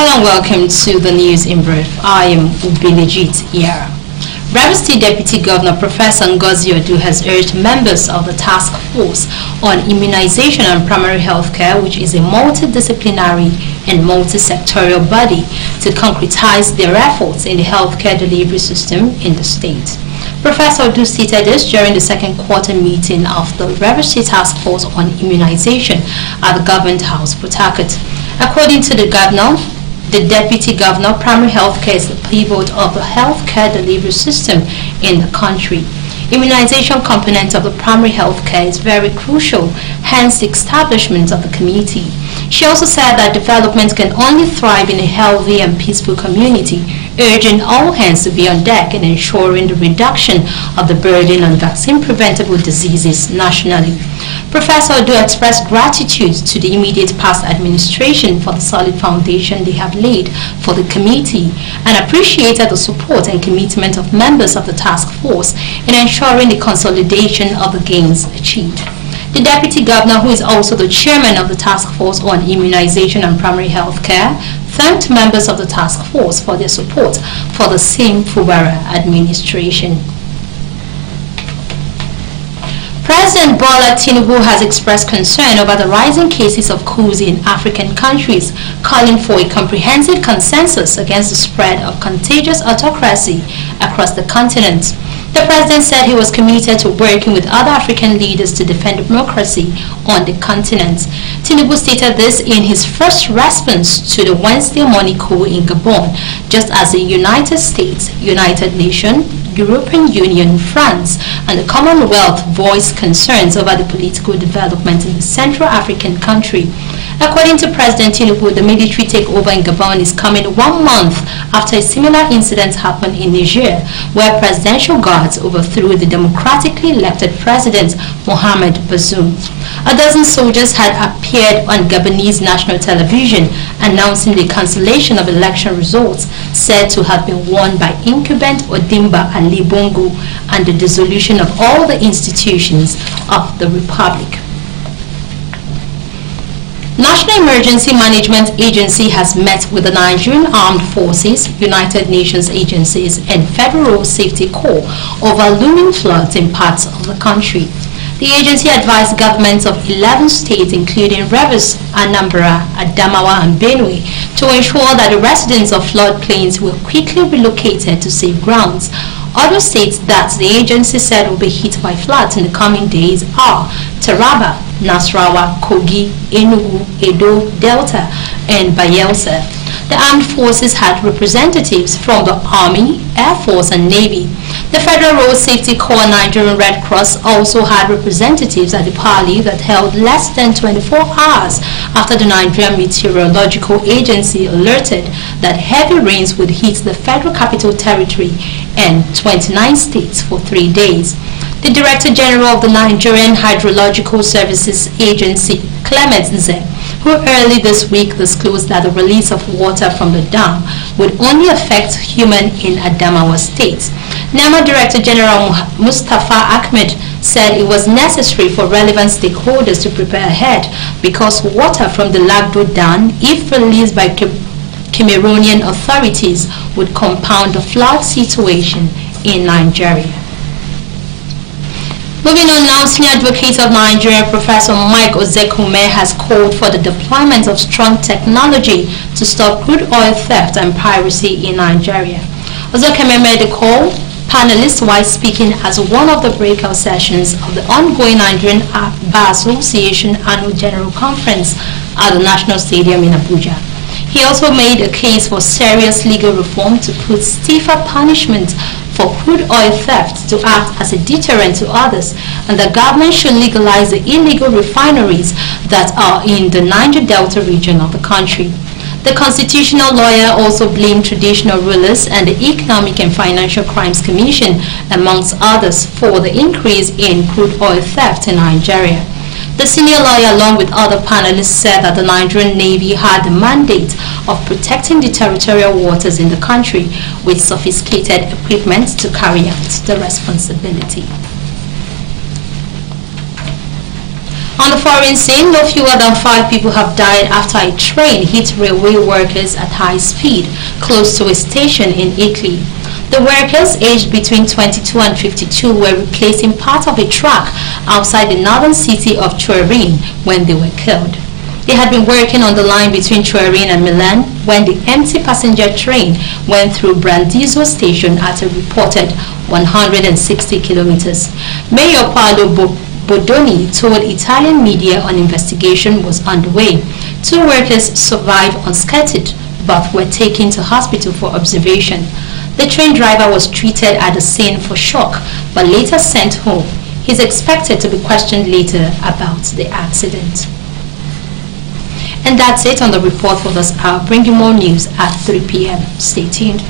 Hello and welcome to the news in brief. I am Ubilijit here. RSTV Deputy Governor Professor Ngozi Odu has urged members of the task force on immunization and primary health care, which is a multidisciplinary and multi-sectorial body, to concretize their efforts in the healthcare delivery system in the state. Professor Odu stated this during the second quarter meeting of the RSTV Task Force on Immunization at the Government House, Port Harcourt. According to the governor, the Deputy Governor, primary health care is the pivot of the healthcare delivery system in the country. Immunization component of the primary health care is very crucial, hence the establishment of the committee. She also said that development can only thrive in a healthy and peaceful community, urging all hands to be on deck in ensuring the reduction of the burden on vaccine-preventable diseases nationally. Professor Odu expressed gratitude to the immediate past administration for the solid foundation they have laid for the committee and appreciated the support and commitment of members of the task force in ensuring the consolidation of the gains achieved. The Deputy Governor, who is also the chairman of the task force on immunization and primary health care, thanked members of the task force for their support for the same Fubara administration. President Bola Tinubu has expressed concern over the rising cases of coups in African countries, calling for a comprehensive consensus against the spread of contagious autocracy across the continent. The president said he was committed to working with other African leaders to defend democracy on the continent. Tinubu stated this in his first response to the Wednesday morning coup in Gabon, just as the United States, United Nations, European Union, France, and the Commonwealth voiced concerns over the political development in the Central African country. According to President Tinubu, the military takeover in Gabon is coming 1 month after a similar incident happened in Niger, where presidential guards overthrew the democratically elected president, Mohamed Bazoum. A dozen soldiers had appeared on Gabonese national television announcing the cancellation of election results said to have been won by incumbent Odimba Ali Bongo and the dissolution of all the institutions of the republic. National Emergency Management Agency has met with the Nigerian Armed Forces, United Nations agencies, and Federal Safety Corps over looming floods in parts of the country. The agency advised governments of 11 states, including Rivers, Anambra, Adamawa, and Benue, to ensure that the residents of floodplains were quickly relocated to safe grounds. Other states that the agency said will be hit by floods in the coming days are Taraba, Nasarawa, Kogi, Enugu, Edo, Delta, and Bayelsa. The armed forces had representatives from the Army, Air Force, and Navy. The Federal Road Safety Corps and Nigerian Red Cross also had representatives at the parley that held less than 24 hours after the Nigerian Meteorological Agency alerted that heavy rains would hit the Federal Capital Territory and 29 states for 3 days. The Director General of the Nigerian Hydrological Services Agency, Clement Nze, who early this week disclosed that the release of water from the dam would only affect human in Adamawa State. NEMA Director General Mustafa Ahmed said it was necessary for relevant stakeholders to prepare ahead because water from the Lagdo Dam, if released by Cameroonian authorities, would compound the flood situation in Nigeria. Moving on now, Senior Advocate of Nigeria, Professor Mike Ozekume, has called for the deployment of strong technology to stop crude oil theft and piracy in Nigeria. Ozekume made the call, panelists, while speaking as one of the breakout sessions of the ongoing Nigerian Bar Association Annual General Conference at the National Stadium in Abuja. He also made a case for serious legal reform to put stiffer punishment for crude oil theft to act as a deterrent to others, and the government should legalize the illegal refineries that are in the Niger Delta region of the country. The constitutional lawyer also blamed traditional rulers and the Economic and Financial Crimes Commission, amongst others, for the increase in crude oil theft in Nigeria. The senior lawyer, along with other panelists, said that the Nigerian Navy had the mandate of protecting the territorial waters in the country with sophisticated equipment to carry out the responsibility. On the foreign scene, no fewer than 5 people have died after a train hit railway workers at high speed close to a station in Italy. The workers, aged between 22 and 52, were replacing part of a track outside the northern city of Turin when they were killed. They had been working on the line between Turin and Milan when the empty passenger train went through Brandizzo station at a reported 160 kilometers. Mayor Paolo Bodoni told Italian media an investigation was underway. 2 workers survived unscathed but were taken to hospital for observation. The train driver was treated at the scene for shock but later sent home. He's expected to be questioned later about the accident. And that's it on the report for this hour. Bring you more news at 3 p.m. Stay tuned.